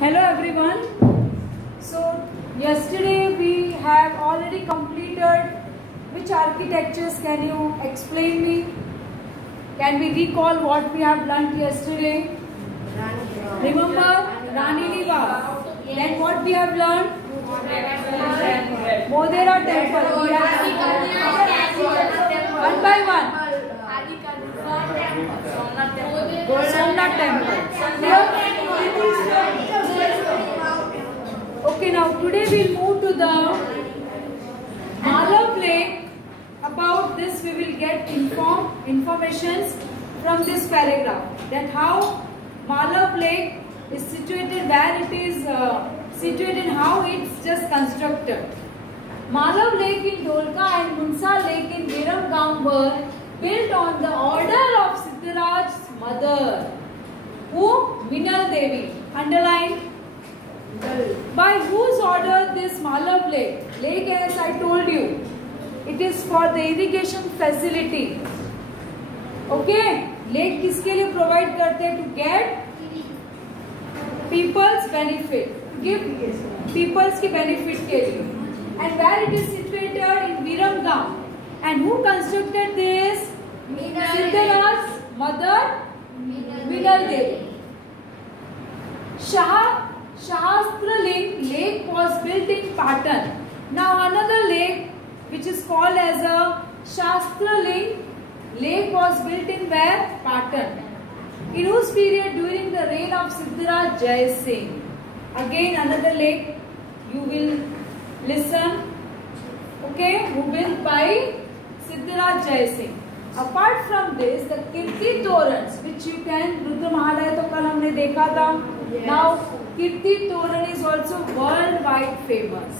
Hello everyone. So yesterday we have already completed which architectures? Can you explain me? Can we recall what we have learnt yesterday? Remember Rani Niwas. Then what we have learnt? Modhera temple. One by one. Somnath temple. Okay, now today we'll move to the Malav Lake. About this we will get informations from this paragraph, that how Malav Lake is situated, where it is situated, how it's just constructed. Malav Lake in Dholka and Munsa Lake in Viramgam were built on the order of Siddharaj's mother, who? Minal Devi. Underline. By whose order this Malav Lake, as I told you, it is for the irrigation facility. Okay, lake किसके लिए provide करते हैं? To get people's benefit, to give people's के benefit के लिए. And where it is situated? In Viramgam. And who constructed this? Siddharaj's mother, Minal Devi. Shahastraling lake was built in Patan. Now another lake which is called as a Shahastraling lake was built in where? Patan. In whose period? During the reign of Siddharaj Jai Singh. Again another lake you will listen. Okay, who built by Siddharaj Jai Singh. Apart from this, the Kirti Torans, which you can, Rudra Mahalaya तो कल हमने देखा था. Now Kirti Toran is also worldwide famous.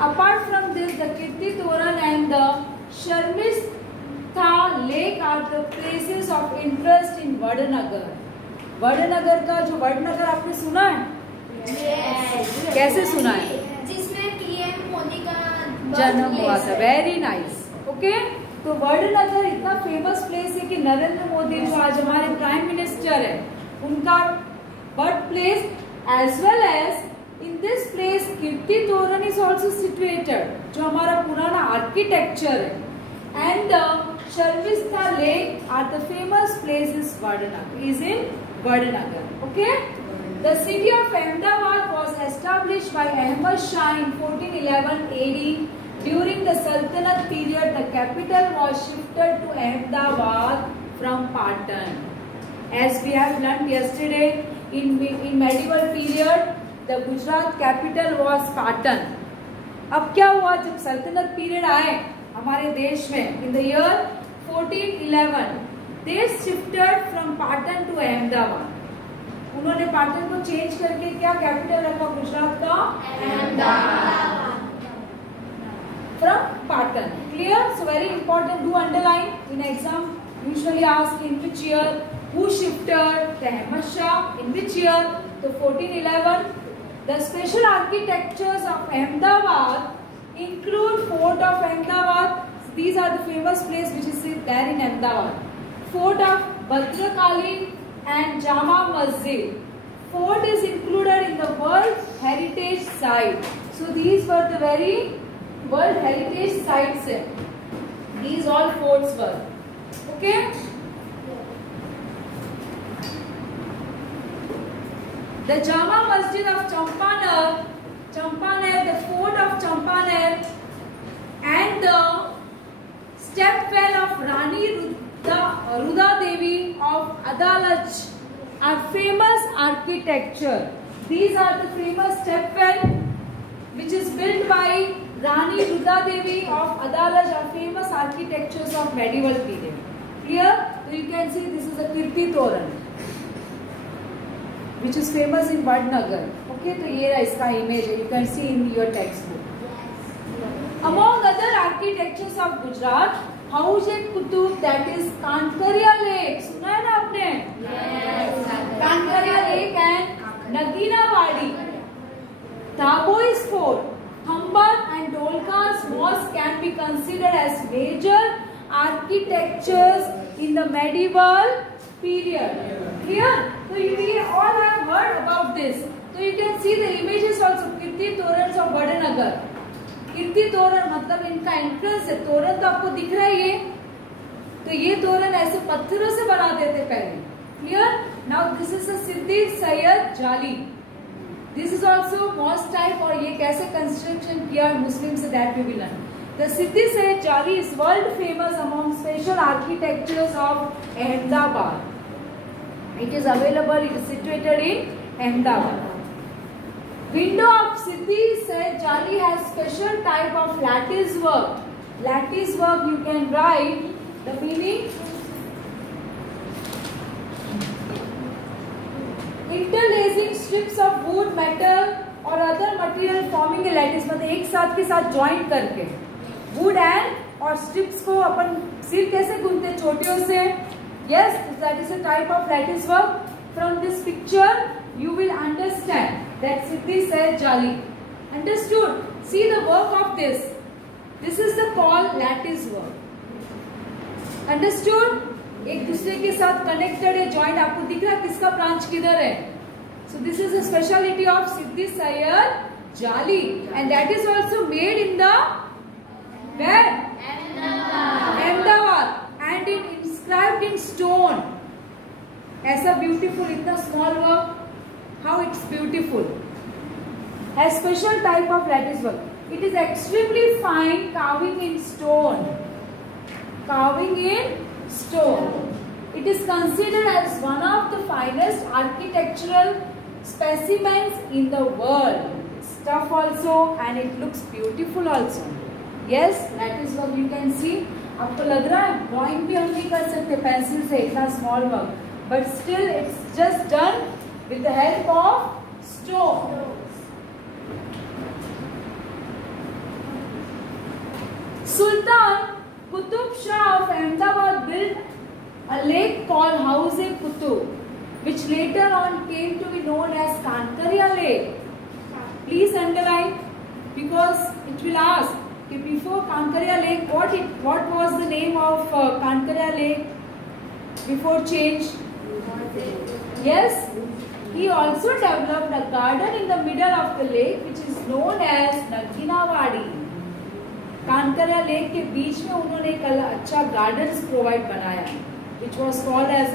Apart from this, the Kirti Toran and the Sharmistha Lake are the places of interest in Vadanagar. Vadanagar का जो वडनगर आपने सुना है? Yes. कैसे सुना है? जिसमें पीएम मोदी का जन्म हुआ था. Very nice. ओके, तो वडनगर इतना फेमस प्लेस है कि नरेंद्र मोदी जो आज हमारे प्राइम मिनिस्टर है, उनका birth place, as well as in this place Kirti Toran is also situated, जो हमारा पुराना आर्किटेक्चर है. And the Sharmishtha lake are the famous place is in Vadnagar. Okay, the city of Ahmedabad was established by Ahmed Shah in 1411 AD. During the Sultanate period, the capital was shifted to Ahmedabad from Patan. As we have learnt yesterday, in medieval period, the Gujarat capital was Patan. अब क्या हुआ जब सल्तनत period आए हमारे देश में, in the year 1411, they shifted from Patan to Ahmedabad. उन्होंने पाटन को चेंज करके क्या कैपिटल रखा गुजरात का? Ahmedabad. From Patan. Clear? So very important. Do underline. In exam, usually ask in which year, who shifted? The Ahmad Shah. In which year? The 1411. The special architectures of Ahmedabad include Fort of Ahmedabad. These are the famous places which is there in Ahmedabad. Fort of Bhadrakali and Jama Masjid. Fort is included in the World Heritage Site. So these were the very World Heritage Sites. These all forts were. Okay. The Jama Masjid of Champaner, the fort of Champaner, and the stepwell of Rani Ruda Devi of Adalaj are famous architecture. These are the famous stepwell which is built by Rani Ruda Devi of Adalaj, are famous architectures of medieval period. Clear? So you can see this is a Kirti Toran, which is famous in Vadnagar. Okay, तो ये इसका image है. You can see in your textbook. Among other architectures of Gujarat, Hauj Kutub, that is Kankariya Lake. सुना है ना आपने? Yes. Kankariya Lake and Nagina Wadi. Taboi's Fort, Thambad and Dholka's mosque can be considered as major architectures in the medieval period. Clear? So we all have heard this. So you can see the images also. कीर्ति तोरण of Vadnagar. कीर्ति तोरण मतलब इनका entrance है. तोरण तो आपको दिख रहा है ये. तो ये तोरण ऐसे पत्थरों से बनाते थे पहले. Clear? Now this is a सिद्धि सैयद जाली. This is also mosque type और ये कैसे कंस्ट्रक्शन किया मुस्लिम से that we will learn. The Siddhi Sayyid Jali is world famous among special architectures of Ahmedabad. It is available. It is situated in Ahmedabad. Window of Siddhi Sayyid Jali has special type of lattice work. Lattice work you can write the meaning. Interlacing strips of wood, metal or other material forming a lattice. मतलब एक साथ के साथ join करके would and और strips को अपन सिर कैसे गूंथते चोटियों से. Yes, that is a type of lattice work. From this picture you will understand that Sidi Saiyyed Jali. Understood? See the work of this. This is the call lattice work. Understood? एक दूसरे के साथ कनेक्टेड है, जॉइंट. आपको दिख रहा है किसका ब्रांच किधर है. So this is a speciality of Sidi Saiyyed Jali and that is also made in the where? Ahmedabad. And it inscribed in stone. ऐसा beautiful, इतना small work. How it's beautiful. Has special type of lattice work. It is extremely fine carving in stone. Carving in stone. It is considered as one of the finest architectural specimens in the world. It's tough also and it looks beautiful also. Yes, lattice work you can see. आपको लग रहा है drawing भी हम नहीं कर सकते pencil से, इतना small work, but still it's just done with the help of stone. Sultan Qutub Shah of Ahmedabad built a lake called Hauz-e-Qutub, which later on came to be known as Kankaria Lake. Please underline because it will ask. Before Kankaria Lake, what was the name of Kankaria Lake before change? Yes, he also developed a garden in the middle of the lake which is known as Naginawadi. Kankaria Lake के बीच में उन्होंने एक अच्छा gardens provide बनाया, which was called as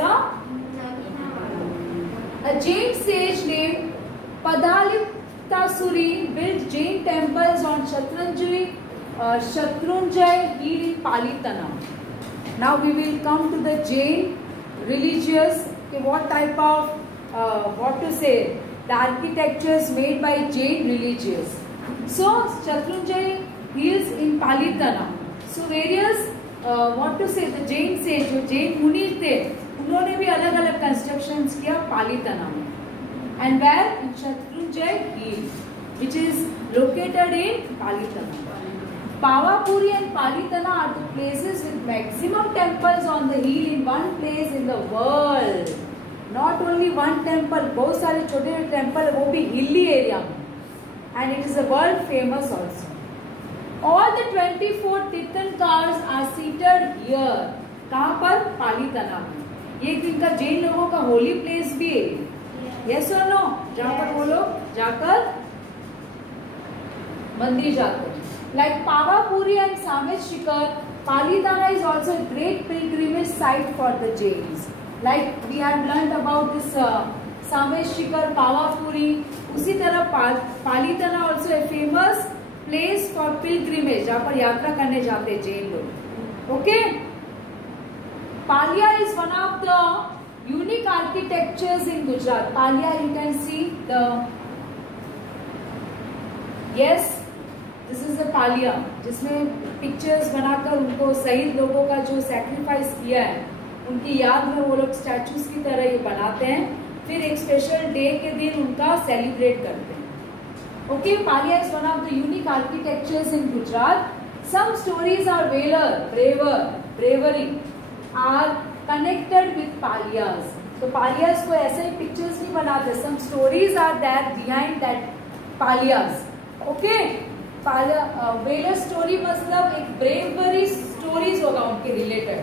a Jain sage named Padalitasuri built Jain temples on Shatrunjay Hill in Palitana. Now we will come to the Jain religious. Okay, what type of what to say, the architectures made by Jain religious. So Shatrunjay Hills in Palitana. So various what to say, the Jain sage जो Jain मुनि थे उन्होंने भी अलग अलग constructions किया पालीतना में. And where? In Shatrunjay Hill, which is located in Palitana. Pavapuri and Palitana are the places with maximum temples on the hill in one place in the world. Not only one temple, बहुत सारे छोटे छोटे temple वो भी hilly area में. And it is a world famous also. All the 24 Tirthankars are seated here. कहाँ पर? पालीतना में. ये एक दिन का जैन लोगों का होली प्लेस भी है. Yes or no? जहाँ पर वो लोग जाकर मंदिर जाते हैं. Like Pavapuri and Sameshikar, Palitana is also a great pilgrimage site for the Jains. Like we have learned about this Sameshikar, Pavapuri. उसी तरह Palitana also a famous place for pilgrimage, जहाँ पर यात्रा करने जाते हैं जैन लोग. Okay? Palia is one of the unique architectures in Gujarat. Palia, you can see the. Yes. This is a paliya जिसमें पिक्चर्स बनाकर उनको शहीद लोगों का जो सैक्रिफाइस किया है उनकी याद में वो लोग स्टैचूज की तरह ये बनाते हैं. फिर एक स्पेशल डे के दिन उनका सेलिब्रेट करते हैं. Okay, paliya is one of the unique architectures in Gujarat. Some stories are bravery are connected with paliyas. तो पालियाज को ऐसे ही पिक्चर्स नहीं बनाते. Some stories are there behind that paliyas. Okay, valour story मतलब एक ब्रेवरी स्टोरीज होगा उनके related.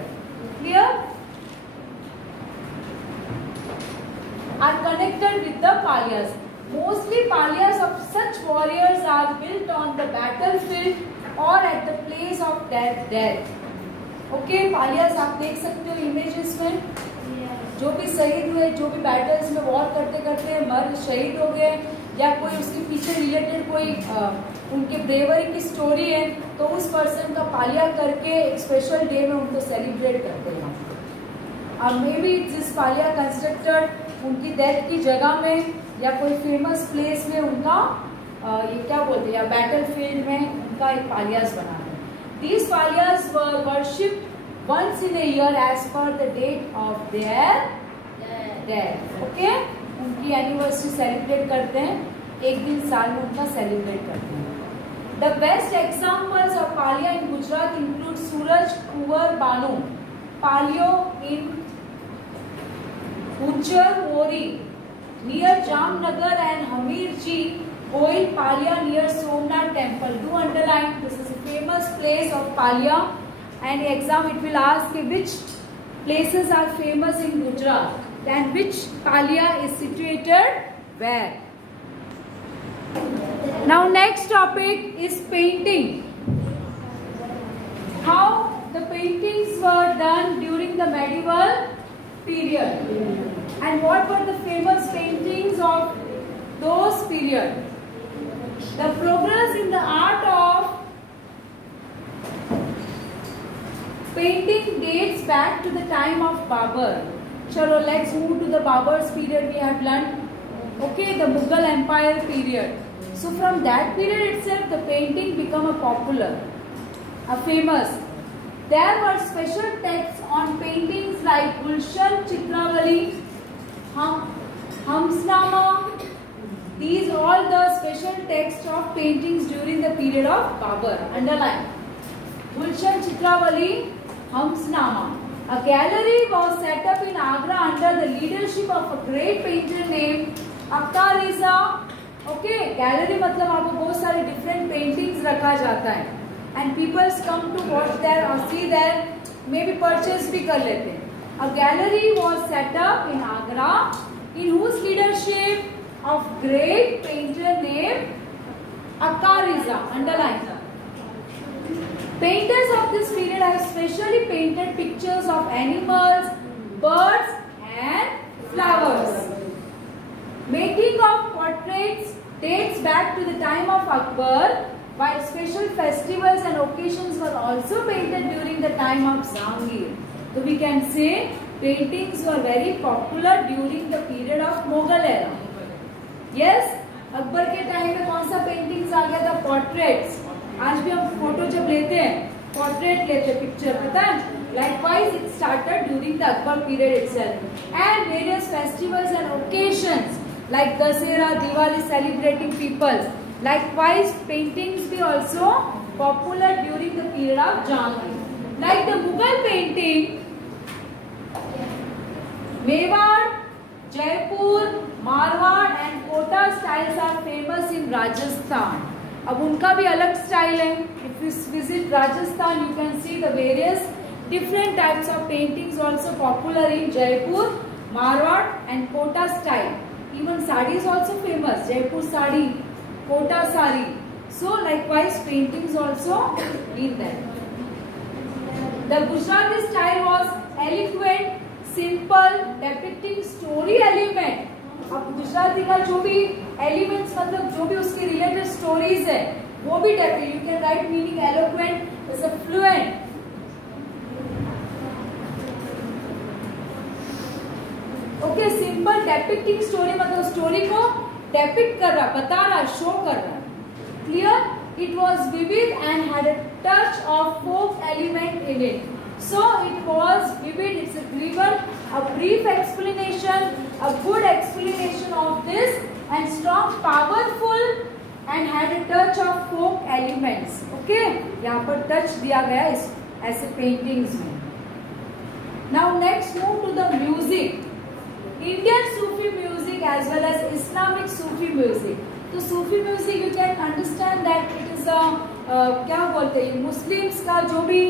Clear? Are connected with the paliyas. Mostly palias of such warriors are built on the battlefield or at the place of their death. Okay, paliyas आप देख सकते हो images में, जो भी शहीद हुए, जो भी बैटल्स में वॉर करते करते मर शहीद हो गए, या कोई उसके पीछे रिलेटेड कोई उनके ब्रेवरी की स्टोरी है, तो उस पर्सन का पालिया करके एक स्पेशल डे में उनको सेलिब्रेट करते हैं। अब मे बी दिस पालिया कंस्ट्रक्टेड उनकी डेथ की जगह में या कोई फेमस प्लेस में उनका ये क्या बोलते हैं, या बैटल फील्ड में उनका एक पालियास बना है। These palias were worshipped once in a year as per the date of their death. Okay? उनकी एनिवर्सरी सेलिब्रेट करते हैं, एक दिन साल में उनका सेलिब्रेट करते हैं। The best examples of palia in Gujarat include Suraj Kuwar Banu Palio in Uchar Mori near Jamnagar and Hamirji Oil Palia near Somnath Temple. Do underline, this is a famous place of Palia, and exam it will ask which places are famous in Gujarat and which Palia is situated where. Now next topic is painting. How the paintings were done during the medieval period and what were the famous paintings of those period. The progress in the art of painting dates back to the time of Babur. Chalo, let's move to the Babur's period we have learned. Okay, the Mughal Empire period. So from that period itself, the painting became a popular, a famous. There were special texts on paintings like Gulshan Chitravali, Hamsnama. These all the special texts of paintings during the period of Babur. Underline. Gulshan Chitravali, Hamsnama. A gallery was set up in Agra under the leadership of a great painter named Akka Riza. Okay, gallery मतलब आपको बहुत सारे different paintings रखा जाता है, and people come to watch there or see there, maybe purchase भी कर लेते हैं. A gallery was set up in Agra in whose leadership of great painter named Akka Riza. Underline. Painters of this period have specially painted pictures of animals, birds and flowers. Making of portraits dates back to the time of Akbar, while special festivals and occasions were also painted during the time of Jahangir. So we can say paintings were very popular during the period of Mughal era. Yes, Akbar के time में कौन सा paintings आ गया था? Portraits. आज भी हम photo जब लेते हैं, पोर्ट्रेट लेते हैं, पिक्चर, पता है? Likewise, it started during the Akbar period itself, and various festivals and occasions like Dasera, Diwali celebrating people. Likewise, paintings be also popular during the period of Jahangir. Like the Mughal painting, Mewar, Jaipur, Marwar and Kota styles are famous in Rajasthan. अब उनका भी अलग style है. If you visit Rajasthan, you can see the various different types of paintings also popular in Jaipur, Marwar and Kota style. Even sari is also famous. Jaipur sari, Kota sari. So likewise paintings also in there. The Gujarati style was eloquent, simple, depicting story element. अब गुजराती का जो भी elements मतलब जो भी उसकी related stories है वो भी depict. You can write meaning eloquent is a fluent. Okay, simple depicting story मतलब स्टोरी को डेपिक्ट कर रहा, बता रहा, शो कर रहा. Clear? It was vivid and had a touch of folk element in it. So it was vivid. It's given a brief explanation, a good explanation of this, and strong, powerful, and had a touch of folk elements. Okay, यहाँ पर touch दिया गया इस ऐसे paintings में. Now next move to the music. Indian Sufi music as well as Islamic Sufi music. तो Sufi music you can understand that it is a क्या बोलते हैं Muslims का जो भी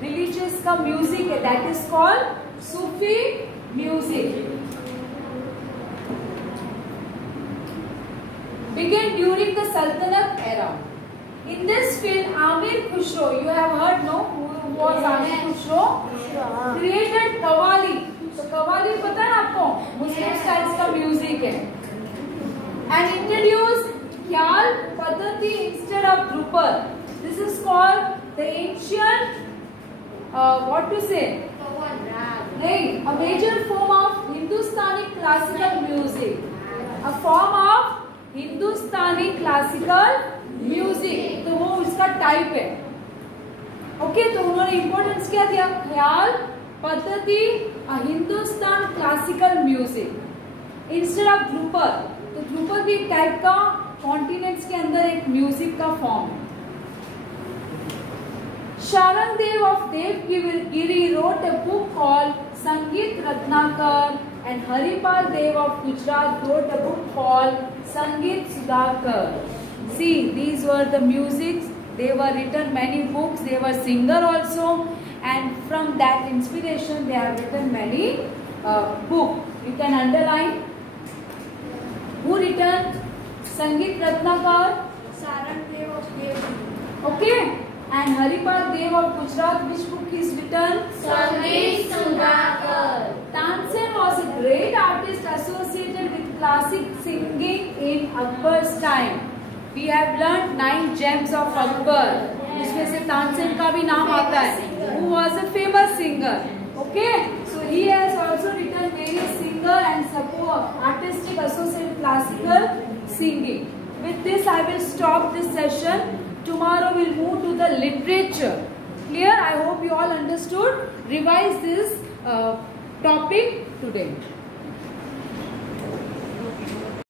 रिलीजियस का म्यूजिक है, that is called Sufi music. began during the Sultanate era. In this film, Amir Khusro, you have heard, no? Who was Amir Khusro? Created Qawwali. So Qawwali पता है आपको? Muslim styles का music है. And introduced Khyal Paddhati instead of Drupad. This is called the ancient, what to say? Right, a major form of Hindustani classical music. A form of Hindustani classical music. तो वो उसका type है. Okay, तो उन्होंने importance क्या दिया? ख्याल पद्धति, Hindustan classical music instead of Dhrupad. तो ध्रुपद भी एक टाइप का कॉन्टिनेंट्स के अंदर एक म्यूजिक का फॉर्म है. Sharandev of Devgiri wrote a book called Sangeet Ratnakar, and Haripal Dev of Gujarat wrote a book called Sangeet Sudhakar. See, these were the musics. They were written many books. They were singer also, and from that inspiration, they have written many books. You can underline. Who written Sangeet Ratnakar? Sharandev of Devgiri. Okay. And Haripal Dev of Gujarat, which book is written? Sangeet Sudhakar. Tansen was a great artist associated with classic singing in Akbar's time. We have learnt 9 gems of Akbar. इसमें से तानसेन का भी नाम आता है. Who was a famous singer. Okay, so he has also written various singer and support artistic associated with classical singing. With this, I will stop this session. Tomorrow we'll move to the literature. Clear? I hope you all understood. Revise this topic today.